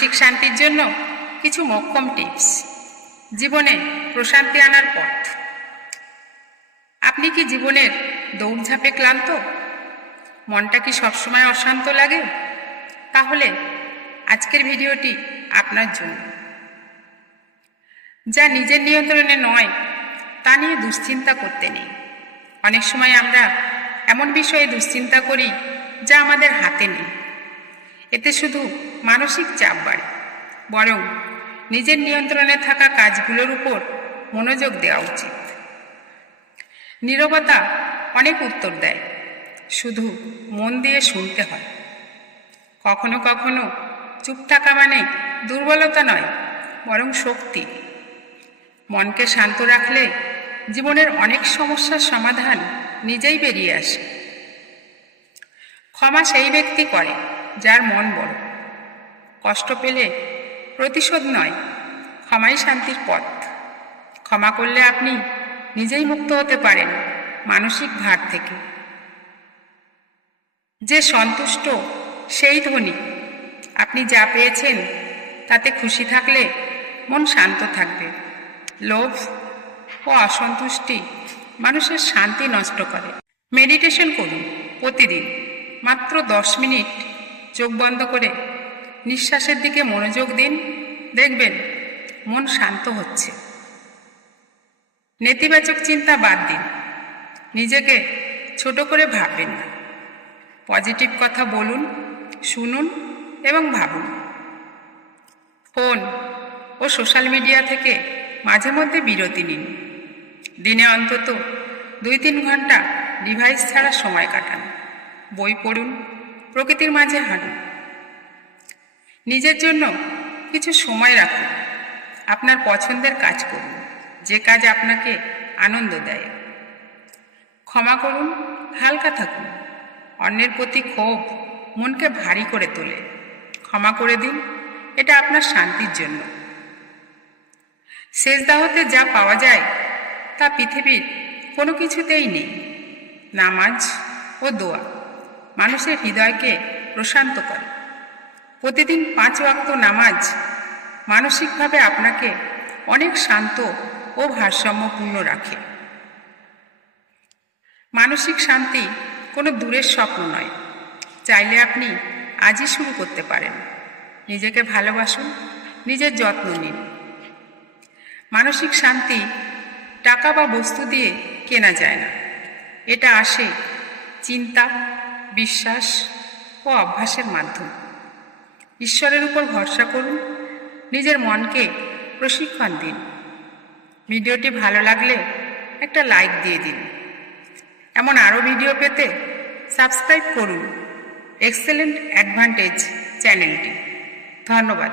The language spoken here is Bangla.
মানসিক শান্তির জন্য কিছু মোক্ষম টিপস, জীবনে প্রশান্তি আনার পথ। আপনি কি জীবনের দৌড়ঝাঁপে ক্লান্ত? মনটা কি সবসময় অশান্ত লাগে? তাহলে আজকের ভিডিওটি আপনার জন্য। যা নিজের নিয়ন্ত্রণে নয় তা নিয়ে দুশ্চিন্তা করতে নেই। অনেক সময় আমরা এমন বিষয়ে দুশ্চিন্তা করি যা আমাদের হাতে নেই। এতে শুধু মানসিক চাপ বাড়ে, বরং নিজের নিয়ন্ত্রণে থাকা কাজগুলোর উপর মনোযোগ দেওয়া উচিত। নীরবতা অনেক উত্তর দেয়, শুধু মন দিয়ে শুনতে হয়। কখনো কখনো চুপ থাকা মানে দুর্বলতা নয়, বরং শক্তি। মনকে শান্ত রাখলে জীবনের অনেক সমস্যার সমাধান নিজেই বেরিয়ে আসে। ক্ষমা সেই ব্যক্তি করে যার মন বড়। কষ্ট পেলে প্রতিশোধ নয়, ক্ষমাই শান্তির পথ। ক্ষমা করলে আপনি নিজেই মুক্ত হতে পারেন মানসিক ভার থেকে। যে সন্তুষ্ট সেই ধনী। আপনি যা পেয়েছেন তাতে খুশি থাকলে মন শান্ত থাকবে। লোভ ও অসন্তুষ্টি মানুষের শান্তি নষ্ট করে। মেডিটেশন করুন প্রতিদিন, মাত্র 10 মিনিট চোখ বন্ধ করে নিঃশ্বাসের দিকে মনোযোগ দিন, দেখবেন মন শান্ত হচ্ছে। নেতিবাচক চিন্তা বাদ দিন, নিজেকে ছোট করে ভাববেন না। পজিটিভ কথা বলুন, শুনুন এবং ভাবুন। ফোন ও সোশ্যাল মিডিয়া থেকে মাঝে মধ্যে বিরতি নিন। দিনে অন্তত 2-3 ঘন্টা ডিভাইস ছাড়া সময় কাটান। বই পড়ুন, প্রকৃতির মাঝে হাঁটুন। নিজের জন্য কিছু সময় রাখুন। আপনার পছন্দের কাজ করুন, যে কাজ আপনাকে আনন্দ দেয়। ক্ষমা করুন, হালকা থাকুন। অন্যের প্রতি ক্ষোভ মনকে ভারী করে তোলে। ক্ষমা করে দিন, এটা আপনার শান্তির জন্য। সেজদা হতে যা পাওয়া যায় তা পৃথিবীর কোনো কিছুতেই নেই। নামাজ ও দোয়া মানুষের হৃদয়কে প্রশান্ত করে। প্রতিদিন 5 ওয়াক্ত নামাজ মানসিকভাবে আপনাকে অনেক শান্ত ও ভারসাম্যপূর্ণ রাখে। মানসিক শান্তি কোনো দূরের স্বপ্ন নয়, চাইলে আপনি আজই শুরু করতে পারেন। নিজেকে ভালোবাসুন, নিজের যত্ন নিন। মানসিক শান্তি টাকা বা বস্তু দিয়ে কেনা যায় না। এটা আসে চিন্তা, বিশ্বাস ও অভ্যাসের মাধ্যমে। ঈশ্বরের উপর ভরসা করুন, নিজের মনকে প্রশিক্ষণ দিন। ভিডিওটি ভালো লাগলে একটা লাইক দিয়ে দিন। এমন আরও ভিডিও পেতে সাবস্ক্রাইব করুন এক্সেলেন্ট অ্যাডভান্টেজ চ্যানেলটি। ধন্যবাদ।